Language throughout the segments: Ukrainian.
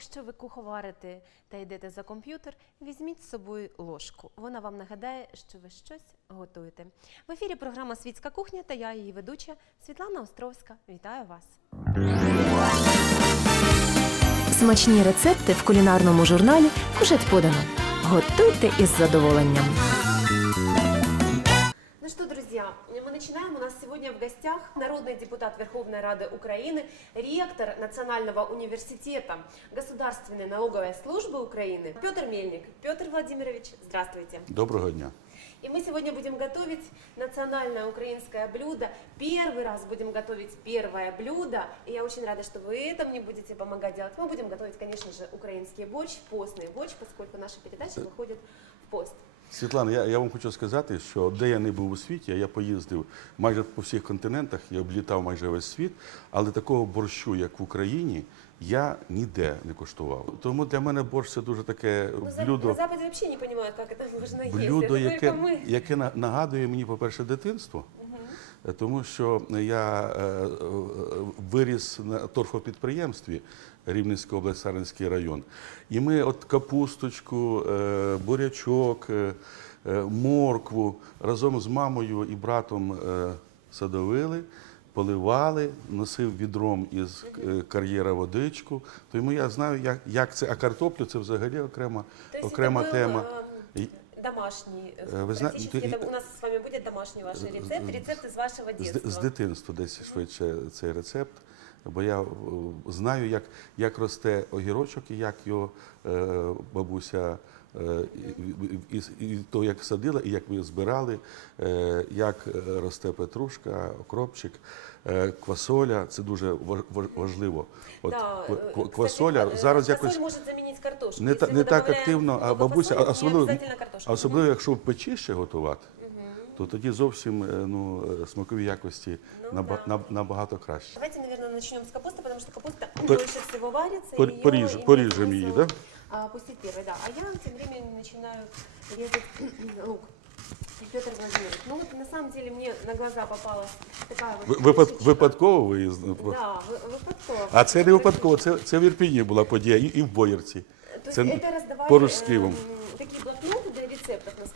якщо ви куховарите та йдете за комп'ютер, візьміть з собою ложку. Вона вам нагадає, що ви щось готуєте. В ефірі програма Світська кухня та я, її ведуча Світлана Островська. Вітаю вас! Смачні рецепти в кулінарному журналі Кушать подано. Готуйте із задоволенням. Ну что, друзья, мы начинаем. У нас сегодня в гостях народный депутат Верховной Рады Украины, ректор Национального университета Государственной налоговой службы Украины Петр Мельник. Петр Владимирович, здравствуйте. Доброго дня. И мы сегодня будем готовить национальное украинское блюдо. Первый раз будем готовить первое блюдо. И я очень рада, что вы это мне будете помогать делать. Мы будем готовить, конечно же, украинский борщ, постный борщ, поскольку наша передача выходит в пост. Світлана, я, я вам хочу сказати, що де я не був у світі, а я поїздив майже по всіх континентах, я облітав майже весь світ, але такого борщу, як в Україні, я ніде не коштував. Тому для мене борщ це дуже таке Ну, за- блюдо, На Западе вообще не понимают, как это можно есть. блюдо, Это яке, только мы. яке на- нагадує мені, по-перше, дитинство. Тому що я е, е, виріс на торфопідприємстві Рівненський область, Сарненський район. І ми от капусточку, е, бурячок, моркву разом з мамою і братом садовили. Поливали, носив відром із кар'єра водичку. Тому я знаю, як, як це, а картоплю це взагалі окрема, окрема тема. эм, І- домашний. э, Э, вы зна- практически ты- это у нас с вами будет домашний ваш рецепт, рецепт из вашего З, ди- детства. з дитинства десь швидше цей рецепт. Бо я е, знаю, як, як росте огірочок і як його е, бабуся е, і, і, і то, як садила, і як ми збирали, е, як е, росте петрушка, окропчик, е, квасоля. Це дуже важ- важ- важливо. От Да, ква- э, ква- кстати, квасоля э, зараз фасоль якось может заменить картошку. не, та, Если не мы так добавляем активно, а много бабуся, фасоли, а не особливо, обязательно картошка. а особливо, якщо в печі ще готувати, то тоді зовсім е, ну, е, смакові якості Ну наба- да. наб- набагато краще. Давайте, наверное, начнем с капусты, потому что капуста По- дольше всего варится. пор- и её поріж- имеет поріжем смысл, її, да? а, Пустить первой, да. А я тем временем начинаю резать лук. Петр Владимирович, ну вот на самом деле мне на глаза попалась такая вот Ви- Випад, штучка. випадково ви з- Да, ви- випадково. А це не випадково, це, це в Ірпіні була подія і, і в Боярці. То Це есть это раздавали поруч з Києвом. эм, такие блокноты для рецептов,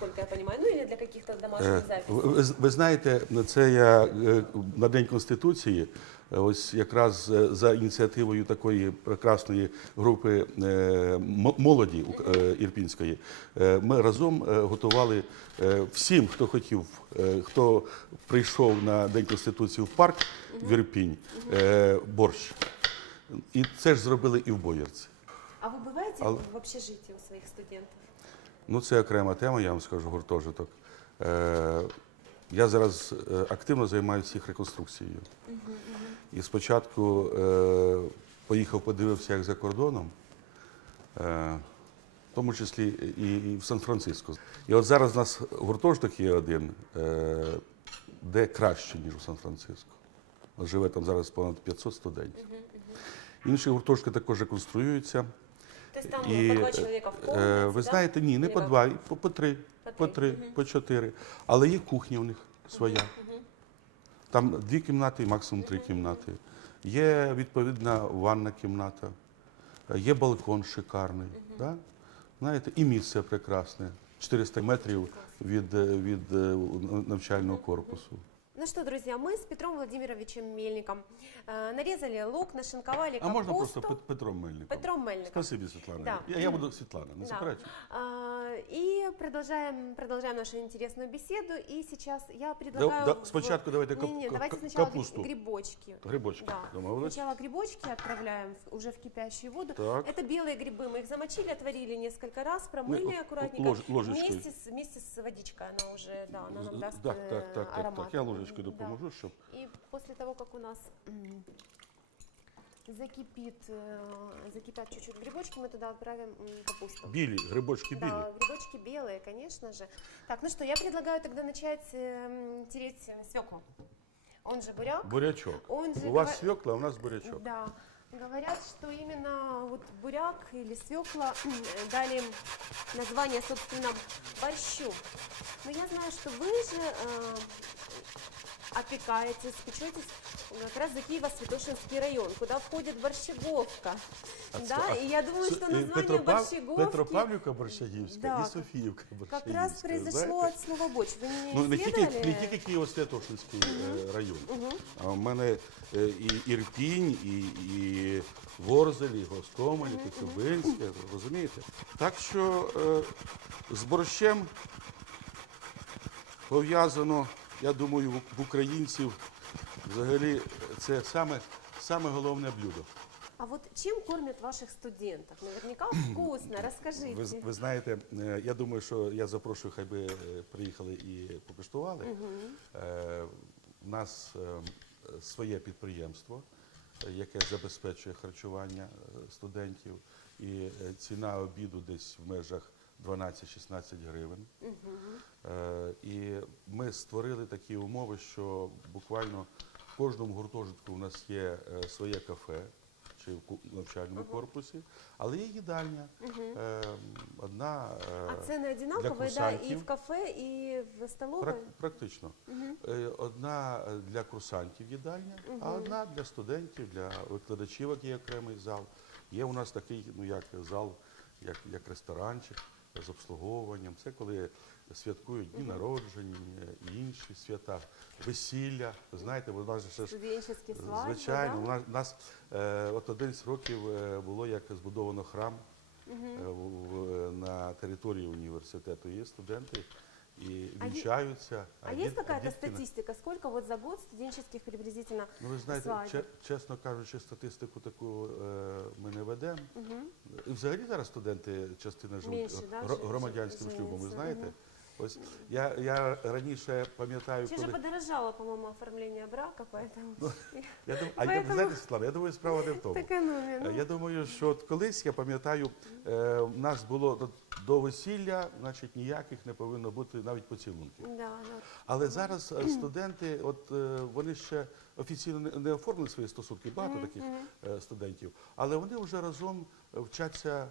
насколько я понимаю, ну или для каких-то домашних Е, записей. Ви, ви- ви знаєте, це я е, на День Конституції, е, ось якраз е, за ініціативою такої прекрасної групи молоді ірпінської, ми разом готували всім, хто хотів, хто прийшов на День Конституції в парк в Ірпінь, борщ. І це ж зробили і в Боярці. А вы бываете ал- в общежитии у своих студентов? Ну, це окрема тема, я вам скажу, гуртожиток. Е, я зараз е, активно займаюся їх реконструкцією. І спочатку е, поїхав, подивився, як за кордоном, е, в тому числі і, і в Сан-Франциско. І от зараз у нас гуртожиток є один, е, де краще, ніж у Сан-Франциско. Живе там зараз понад 500 студентів. Інші гуртожитки також реконструюються. То там І, по два в е, ви да? знаєте, ні, не по два, по, по три, По по три, три, по чотири. Але є кухня у них своя. Там дві кімнати, і максимум три кімнати. Є відповідна ванна кімната, є балкон шикарний. Да? Знаєте, і місце прекрасне. 400 метрів від, е, від е, навчального корпусу. Ну что, друзья, мы с Петром Владимировичем Мельником э, нарезали лук, нашинковали А капусту. можна просто Пет- Петром Мельником? Петром Мельником. Спасибі, Світлана. Да. Я, я буду Світлана, не Да. заперечую. А, И продолжаем, продолжаем нашу интересную беседу. И сейчас я Да, предлагаю... да, в- спочатку давайте Не, кап- не, кап- давайте кап- сначала капусту. гри- грибочки. Грибочки, Да. домовились? Сначала грибочки отправляем в- уже в кипящую воду. Так. Это белые грибы. Мы их замочили, отварили несколько раз, промыли Мы, аккуратненько. лож- ложечкой. Вместе с, вместе с водичкой она уже, да, она нам даст Так, э, так, так, так, аромат. так. Я ложечкою Да. допоможу, щоб. И после того, как у нас м, закипит, э, закипят чуть-чуть грибочки, мы туда отправим м, капусту. Білі, грибочки білі. Да, грибочки белые, конечно же. Так, ну что, я предлагаю тогда начать эм, тереть э, свеклу. Он же буряк. Бурячок. Он же У вас говор- свекла, а у нас бурячок. Да. Говорят, что именно вот буряк или свекла э, дали название, собственно, борщу. Но я знаю, что вы же э, опекаетесь, печетесь как раз за Киево-Святошинский район, куда входит Борщеговка. А Да, це- и я думаю, С- что э, название Петропав- Борщеговки Петропавлівка Борщагівська Да, і Софіївка Борщагівська. как раз произошло знаєте? от слова борщ. Вы не Ну, не тільки, исследовали? не тільки Києво-Святошинський е, район. А в мене е, і Ірпінь, і, і Ворзель, і Гостомель, і Коцюбинське, розумієте? Так що е, з борщем пов'язано, я думаю, в- українців взагалі це саме, саме головне блюдо. А вот чем кормят ваших студентов? Наверняка вкусно, расскажите. Ви, ви знаєте, е, я думаю, що я запрошую, хай би е, приїхали і покуштували. Е, У нас е, своє підприємство, яке забезпечує харчування е, студентів, і е, ціна обіду десь в межах 12-16 гривень. Угу. І ми створили такі умови, що буквально в кожному гуртожитку у нас є своє кафе чи в навчальному корпусі, але є їдальня. Е, Одна е, А цены одинаковые, да, и курсантів. в кафе, и в столовой? Прак- практично. Е, Одна е, для курсантів їдальня, а одна для студентів, для викладачів, як є окремий зал. Є у нас такий, ну як зал, як, як ресторанчик з обслуговуванням. Це коли святкують дні народження, і інші свята, весілля. Ви знаєте, бо нас ще ж Студенческие свадьбы, Звичайно, у да? нас, нас е, от 11 років е, було як збудовано храм е, в- в- на території університету. Є студенти і А є- вінчаються. А діт- есть какая-то дітки не- статистика? Сколько вот за год студенческих приблизительно Ну, ви знаєте, свадеб? че- чесно кажучи, статистику таку е, ми не ведемо. І взагалі зараз студенти частина живуть Менше, да, громадянським шлюбом. Ви знаєте? мгм. Ось я, я раніше пам'ятаю, Сейчас же коли подорожало, по-моему, оформление брака, поэтому я дум... а я, Поэтому- ви знаєте, Світлана, я думаю, справа не в тому. экономия. Е, ну. Я думаю, що от колись я пам'ятаю, е, у нас було до, до весілля, значить, ніяких не повинно бути навіть поцілунків. Да, да. Але зараз е, студенти, от е, вони ще офіційно не, не оформили свої стосунки, багато таких е, студентів, але вони вже разом е, вчаться е,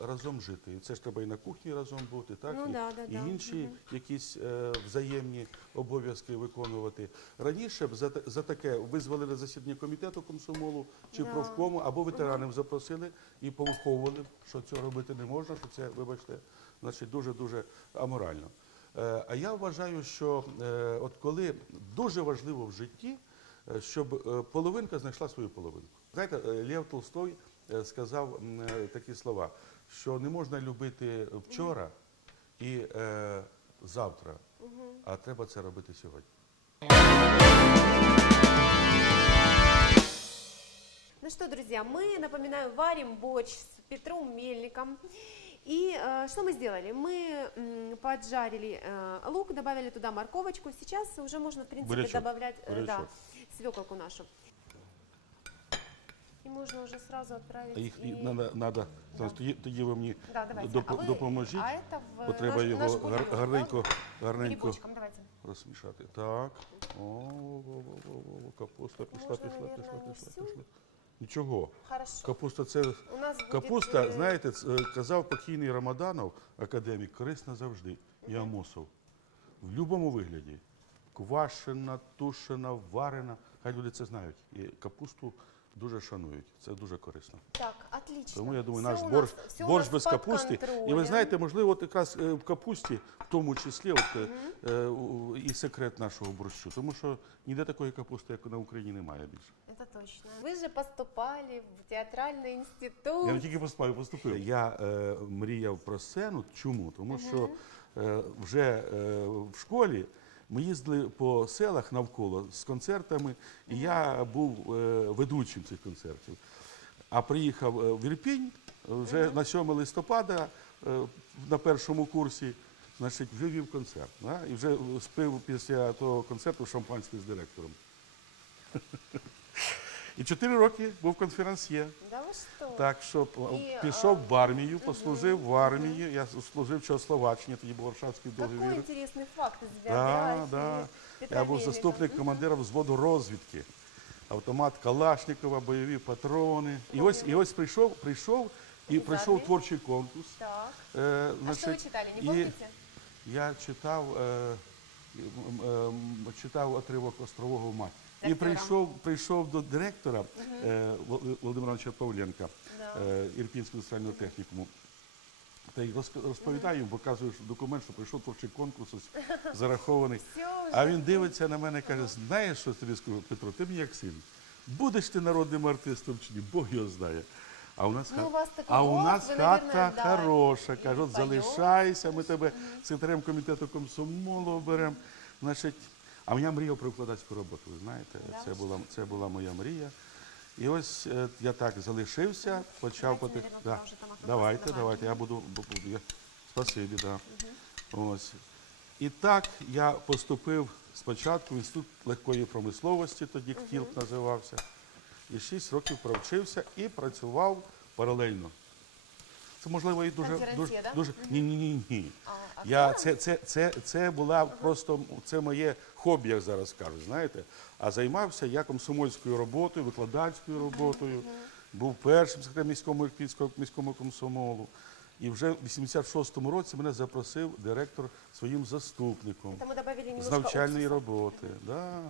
разом жити. І це ж треба і на кухні разом бути, так Ну і, да, да, і да. інші якісь е, взаємні обов'язки виконувати. Раніше б за, за таке визволили засідання комітету комсомолу чи Да. профкому, або ветеранів запросили і повиховували, що цього робити не можна, що це, вибачте, значить дуже дуже аморально. Е, А я вважаю, що е, от коли дуже важливо в житті, е, щоб е, половинка знайшла свою половинку. Знаєте, е, Лев Толстой е, сказав м, е, такі слова, що не можна любити вчора і е, завтра, а треба це робити сьогодні. Ну что, друзья, мы, напоминаю, варим борщ с Петром Мельником. И э, что мы сделали? Мы м, поджарили э, лук, добавили туда морковочку. Сейчас уже можно, в принципе, Бурячок. добавлять э, да, Бурячок. свеколку нашу. И можно уже сразу отправить. Їх и- треба, тоді, тоді ви мені Да, давайте. доп- А ви- допоможіть, а это в бо треба наш- його наш гар- гарненько, да? гарненько Грибочком, давайте. розмішати. Так. О, о, о, о, о, капуста пішла, Можна, пішла, пішла, не пішла, всю? пішла. Нічого. Хорошо. Капуста це У нас будет, капуста, э, знаєте, ц- е, казав покійний Рамаданов, академік, корисна завжди. І Амосов. В будь-якому вигляді. Квашена, тушена, варена. Хай люди це знають. І капусту дуже шанують. Це дуже корисно. Так, отлично. Тому я думаю, Всё наш у нас- борщ, всё у борщ нас без под капусти. І контролем. ви знаєте, можливо, от якраз е, в капусті, в тому числі, от, е, е, у- і секрет нашого борщу. Тому що ніде такої капусти, як на Україні, немає більше. Это точно. Вы же поступали в театральный институт. Я не тільки поступив, поступив. Я е, мріяв про сцену. Чому? Тому що е, вже е, в школі ми їздили по селах навколо з концертами, і я був е, ведучим цих концертів. А приїхав е, в Ірпінь е, вже на 7 листопада е, на першому курсі. Значить, вже вів концерт. Да? І вже спив після того концерту шампанське з директором. І чотири роки був конферансьє. Да вы что? Так що п- І, пішов в армію, послужив в армії. Я служив в Чехословаччині, тоді був Варшавський Какой договір. интересный факт из Да, биографии да. Петра Я був Мельника. заступник командира взводу розвідки. Автомат Калашникова, бойові патрони. І ось, і ось прийшов, прийшов і Із прийшов армії? творчий конкурс. Так. Е, А что вы значить, читали, не і помните? Я читав, е, м- м- м- читав отривок острового мать. І прийшов, прийшов до директора е, Володимира Павленка Да. е, Ірпінського соціального технікуму. Та й розповідаю, показую документ, що прийшов творчий конкурс ось зарахований. А він дивиться на мене і каже: знаєш, що тобі скажу, Петро, ти мені як син. Будеш ти народним артистом чи ні, Бог його знає. А у нас, Ну, хат- у вас а у нас ви, хата да, хороша. Каже, залишайся, ми тебе секретарем комітету комсомолу оберемо. Значить, а я мріяв про викладацьку роботу. Ви знаєте, це була, це була моя мрія. І ось е, я так залишився, почав потих... Да. там вопросы Давайте, задавати. давайте, я буду, бу- буду. Я... Спасибі, да. Ось. І так я поступив спочатку в інститут легкої промисловості, тоді КТІЛП називався. І шість років провчився і працював паралельно. Це можливо і дуже дуже, дуже ні, ні, ні, ні. Я це, це, це, це була просто це моє хобі, як зараз кажуть, знаєте. А займався я комсомольською роботою, викладацькою роботою. Був першим секретарем міському Ірпінського міському комсомолу. І вже в 86-му році мене запросив директор своїм заступником з навчальної роботи. Да.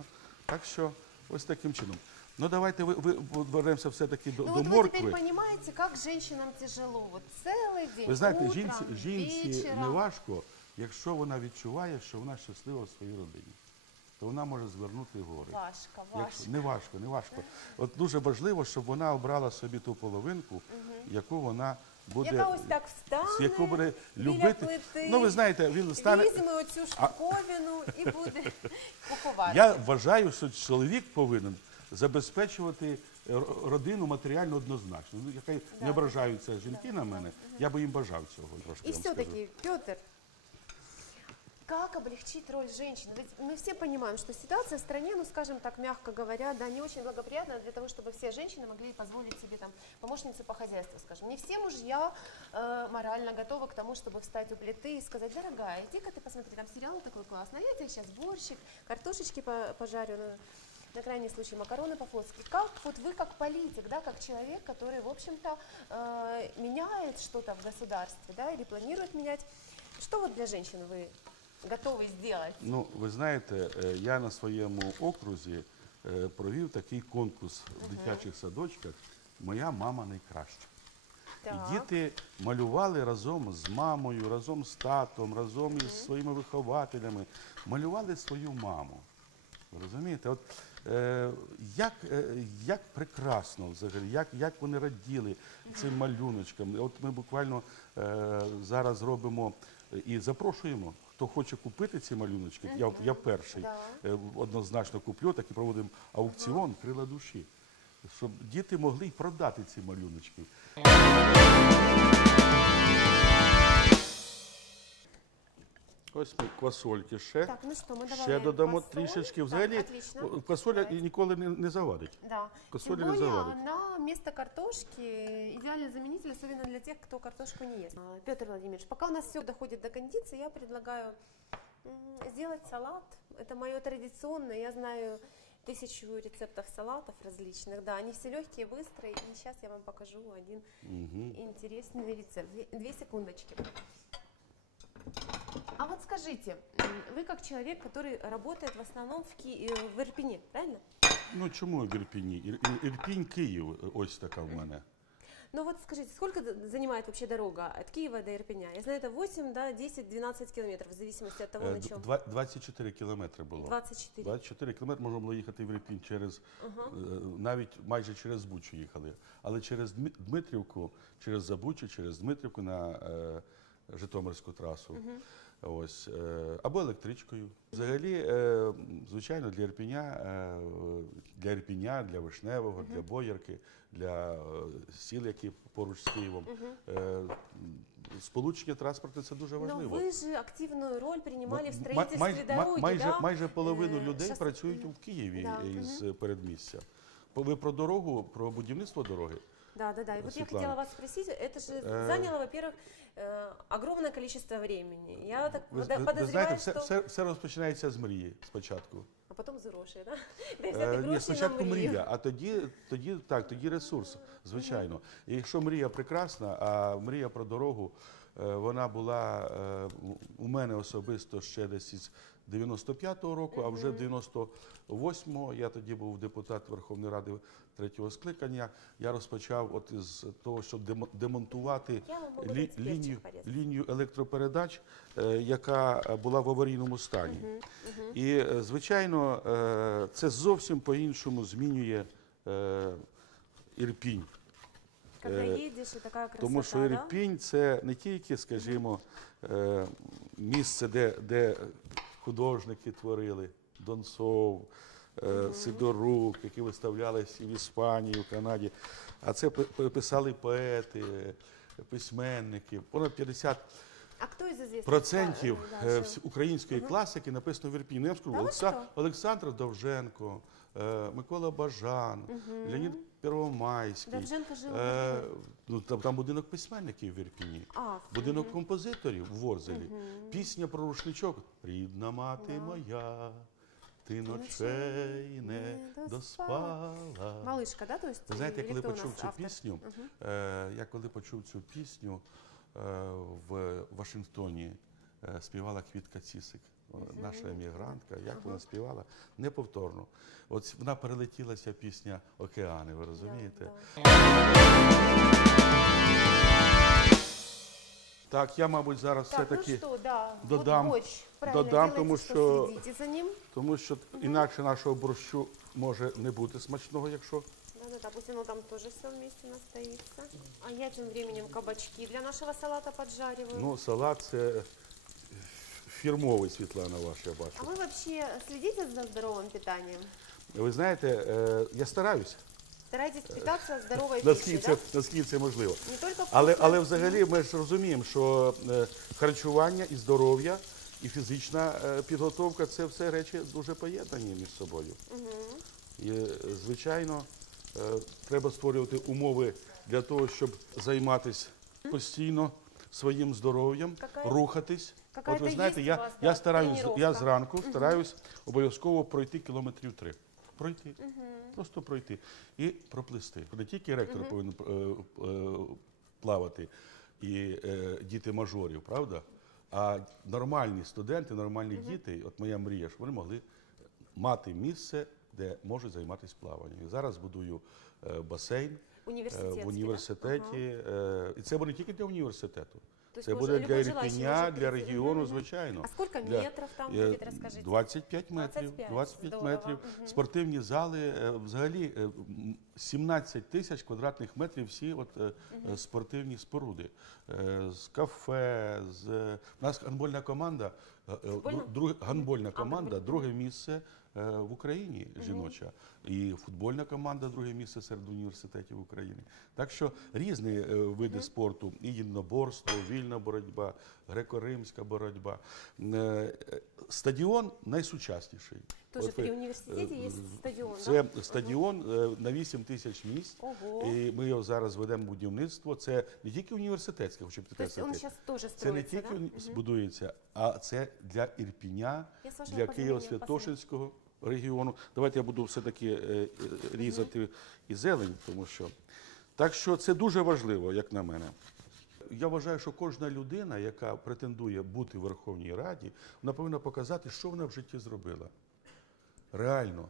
Так що ось таким чином. Ну давайте ви, ви вернемося все-таки до, Ну до вот вы моркви. теперь понимаете, как женщинам тяжело. Вот целый день, Ви знаєте, утром, жінці, жінці вечером. не важко, якщо вона відчуває, що вона щаслива в своїй родині, то вона може звернути гори. Важко, Якщо, важко. не важко, не важко. От дуже важливо, щоб вона обрала собі ту половинку, яку вона буде, Яка ось так встане, яку буде біля любити. плити, Ну, ви знаєте, він стане. Візьме оцю штуковину і буде куховарити. Я вважаю, що чоловік повинен забезпечувати р- родину матеріально однозначно. Ну, яка не ображаються жінки на мене, я би їм бажав цього. Трошки И вам скажу. все-таки, Петр, как облегчить роль женщины? Ведь мы все понимаем, что ситуация в стране, ну, скажем так, мягко говоря, да, не очень благоприятная для того, чтобы все женщины могли позволить себе там помощницу по хозяйству, скажем. Не все мужья э, морально готовы к тому, чтобы встать у плиты и сказать, дорогая, иди-ка ты посмотри, там сериал такой классный, а я тебе сейчас борщик, картошечки по- пожарю, ну, на крайний случай макароны по-флотски. Как вот вы как политик, да, как человек, который, в общем-то, э, меняет что-то в государстве, да, или планирует менять, что вот для женщин вы готовы сделать? Ну, ви знаєте, е, я на своєму окрузі е, провів такий конкурс в дитячих садочках Моя мама найкраща. Так. І діти малювали разом з мамою, разом з татом, разом із своїми вихователями, малювали свою маму. Ви Розумієте? От, е, як, е, як прекрасно взагалі, як, як вони раділи цим малюночкам. От ми буквально е, зараз робимо е, і запрошуємо, хто хоче купити ці малюночки. Я, я перший е, однозначно куплю, так і проводимо аукціон крила душі. Щоб діти могли й продати ці малюночки. Ось ми квасольки ще. Так, ну що, ми ще добавляємо додамо квасоль. трішечки. Так, Взагалі, отлично. о, квасоля Давайте. ніколи не, не завадить. Да. Косоли Тем не более заварит. она вместо картошки идеальный заменитель, особенно для тех, кто картошку не ест. А, Петр Владимирович, пока у нас все доходит до кондиции, я предлагаю м, сделать салат. Это мое традиционное, я знаю тысячу рецептов салатов различных. Да, они все легкие, быстрые. И сейчас я вам покажу один интересный рецепт. Две, две секундочки. А вот скажите, м, вы как человек, который работает в основном в, Ки... э, в Ирпене, правильно? Ну чому в Ірпіні? Ір, Ір- Ірпінь, Київ, ось така в мене. Ну вот скажите, сколько д- занимает вообще дорога от Киева до Ирпеня? Я знаю, это 8, да, 10, 12 километров, в зависимости от того, Е, на д- чем. два- 24 кілометри було. 24. 24 кілометри можна було їхати в Ірпінь через, е, навіть майже через Бучу їхали. Але через Дми- Дмитрівку, через Забучу, через Дмитрівку на е, Житомирську трасу. Ось, е, або електричкою. Взагалі, е, звичайно, для Ірпіня, е, для Ірпіня, для Вишневого, для Боярки, для сіл, які поруч з Києвом, сполучення транспорту це дуже Но важливо. вы же активную роль принимали в М- строительстве майже, ма- дороги, майже, да? майже половину людей щас- працюють в Києві Да, із передмістя. Ви про дорогу, про будівництво дороги? Да, да, да. И вот я Светлана. хотела вас спросить, это же Э. заняло, во-первых, э, огромное количество времени. Я так Ви, пода- ви- ви подозреваю, знаєте, все, что... все, все розпочинається з мрії спочатку. А потом за гроші, да? Де Е, взяти ні, гроші спочатку на мрію? мрія, а тоді, тоді так, тоді ресурс, звичайно. І якщо мрія прекрасна, а мрія про дорогу, Е, Вона була е, у мене особисто ще десь із 95-го року, а вже 98-го, я тоді був депутат Верховної Ради третього скликання. Я розпочав от із того, щоб демонтувати лі- лінію, лінію електропередач, е, яка була в аварійному стані. І, е, звичайно, е, це зовсім по-іншому змінює Ірпінь. Когда Э, едешь, и такая красота, Тому що? Ірпінь це не тільки, скажімо, місце, де, де художники творили, Донцов, е, Сидорук, які виставлялися і в Іспанії, і в Канаді, а це пи- пи- писали поети, письменники. Понад 50 А кто из известных? процентів е, вс- української класики написано в Ірпіні. Ну, Я вам скажу? Олександр Довженко, е, Микола Бажан, Леонід Первомайський. Довженко жив в Е, ну, там, там будинок письменників в Ірпіні, А, будинок композиторів в Ворзелі. Пісня про рушничок. Рідна мати моя, ти ночей не доспала. Малышка, да? То есть, Ви знаєте, я коли у почув цю автор? пісню, е, я коли почув цю пісню е, в Вашингтоні, е, співала Квітка Цісик, наша емігрантка, як вона співала, неповторно. От вона перелетіла ця пісня Океани, ви розумієте? Так, я, мабуть, зараз ну все-таки, да, додам- вот борщ. Додам, тому що- за ним. тому що інакше нашого борщу може не бути смачного, якщо Да-да-да, пусть оно там тоже все вместе настоится. А я тем временем кабачки для нашего салата поджариваю. ну, салат це фірмовий Світлана ваш, я бачу. А вы вообще следите за здоровым питанием? Ви знаєте, е, я стараюся, Старайтесь питаться здоровой наскільки це, да? наскільки це можливо. Не только Але, вкусно, але взагалі ми ж розуміємо, що е, харчування і здоров'я, і фізична е, підготовка це все речі дуже поєднані між собою. І, е, звичайно, е, треба створювати умови для того, щоб займатися постійно своїм здоров'ям, Какая- рухатись. От ви знаєте, я, я стараюсь, я зранку стараюсь обов'язково пройти кілометрів три. Пройти, просто пройти і проплисти. Не тільки ректор повинен е, е, плавати і е, діти мажорів, правда? А нормальні студенти, нормальні діти, от моя мрія, щоб вони могли мати місце, де можуть займатися плаванням. І зараз будую е, басейн е, в університеті. е, І це буде не тільки для університету. Це може буде для Ірпеня, для регіону, звичайно. А сколько метрів там Е, розкажіть? расскажите? 25 метрів. 25, 25 здорово. метрів. Спортивні зали. Взагалі 17 тисяч квадратних метрів всі от, е, е, спортивні споруди. Е, З кафе, з... У нас гандбольна команда, е, е, Футбольна? друг- гандбольна команда, друге місце е, в Україні жіноча. І футбольна команда друге місце серед університетів України. Так що різні е, види спорту, і єдиноборство, вільна боротьба, греко-римська боротьба. Е, Стадіон найсучасніший. Тоже От при ви- университете е, есть стадион, Це да? стадіон е, на 8 тисяч місць. Ого. І ми його зараз ведемо будівництво. Це не тільки університетське, хочу То есть он підкреслити. сейчас тоже Це не тільки да? збудується, а це для Ірпіня, Я для Києво-Святошинського регіону. Давайте я буду все-таки різати і зелень, тому що. Так що це дуже важливо, як на мене. Я вважаю, що кожна людина, яка претендує бути в Верховній Раді, вона повинна показати, що вона в житті зробила. Реально.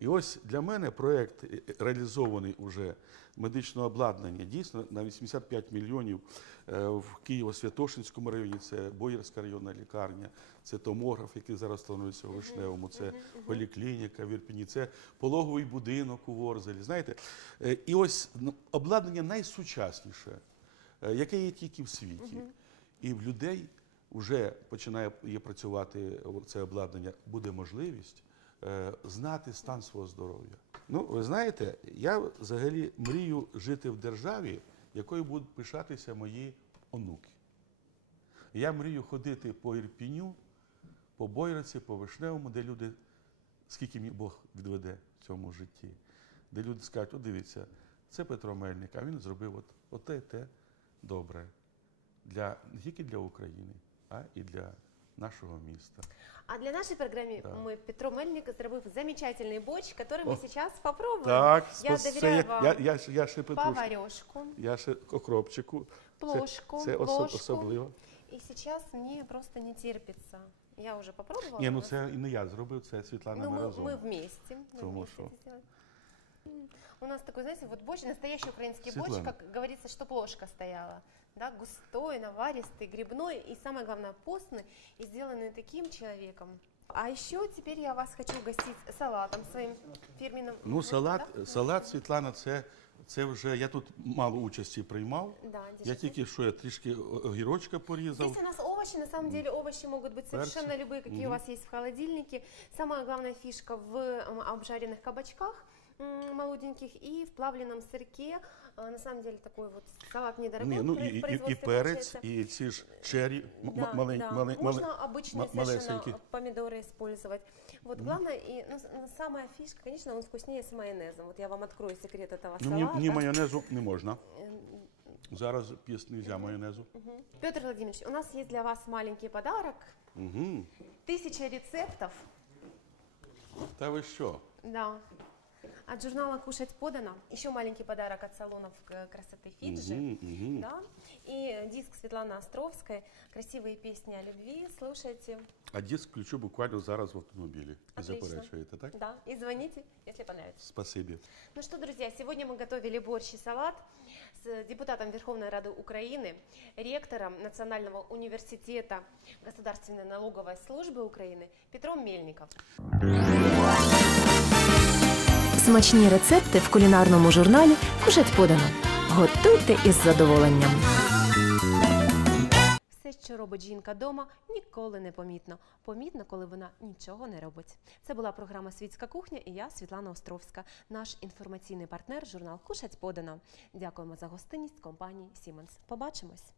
І ось для мене проєкт е, реалізований уже медичного обладнання. Дійсно, на 85 мільйонів е, в Києво-Святошинському районі це Боярська районна лікарня, це томограф, який зараз становиться у Вишневому, це поліклініка в Ірпіні, це пологовий будинок у Ворзелі. Знаєте, Е, і ось ну, обладнання найсучасніше, е, яке є тільки в світі. І в людей вже починає є працювати це обладнання, буде можливість е, знати стан свого здоров'я. Ну, ви знаєте, я взагалі мрію жити в державі, якою будуть пишатися мої онуки. Я мрію ходити по Ірпіню, по Бойраці, по Вишневому, де люди, скільки мені Бог відведе в цьому житті, де люди скажуть, о, дивіться, це Петро Мельник, а він зробив от, от те, і те добре. Для, не тільки для України, а і для нашого міста. А для нашей программы Да. мы Петро Мельник зробив замечательный борщ, который мы О. сейчас попробуем. Так, я спас- це доверяю я, вам я, я, ще- я ще Петрушку, поварешку. я ще окропчику. плошку, це осо- ложку. особливо. И сейчас мне просто не терпится. Я уже попробовала. Ні, ну у нас- це і не я зробив, це Світлана Ну, ми мы, разом. мы вместе. мы Потому вместе что- это сделали. М, У нас такой, знаете, вот борщ, настоящий украинский борщ, Светлана. как говорится, что ложка стояла. Да, густой, наваристый, грибной и, самое главное, постный и сделанный таким человеком. А еще теперь я вас хочу угостить салатом своим фирменным. Ну, Вот, салат, да? салат Світлана, це, це вже я тут мало участі приймав. Да, Я держите. тільки що я трішки огірочка порізав. Здесь у нас овощи, на самом деле овощи могут быть совершенно Перцы. любые, какие у вас есть в холодильнике. Самая главная фишка в м, обжаренных кабачках м, молоденьких и в плавленном сырке. А, На самом деле такой вот салат недорогой. Ні, ну в і, і, і производстве перець, получается. і ці ж чері, м- Да, малень- да. малень- Можно малень- обычные ма- совершенно малесенькі. помидоры использовать. Вот главное, и ну, с- ну, самая фишка, конечно, он вкуснее с майонезом. Вот я вам открою секрет этого Ну, ні, салата. ні майонезу не можна. Ем, Зараз п'єсть не можна майонезу. Петр Владимирович, у нас есть для вас маленький подарок. Угу. Тысяча рецептов Та ви що? Да. От журнала «Кушать подано». Еще маленький подарок от салонов э, красоты Фиджи. Мгм, мгм. Да. И диск Светланы Островской «Красивые песни о любви». Слушайте. А диск включу буквально зараз в автомобілі. І Отлично. заперечуєте, так? Да. И звоните, если понравится. Спасибі. Ну что, друзья, сегодня мы готовили борщ и салат с депутатом Верховной Рады Украины, ректором Национального университета Государственной налоговой службы Украины Петром Мельников. Смачні рецепти в кулінарному журналі «Кушать подано. Готуйте із задоволенням. Все, що робить жінка вдома, ніколи не помітно. Помітно, коли вона нічого не робить. Це була програма Світська кухня і я, Світлана Островська, наш інформаційний партнер, журнал Кушать подано. Дякуємо за гостинність компанії Сіменс. Побачимось.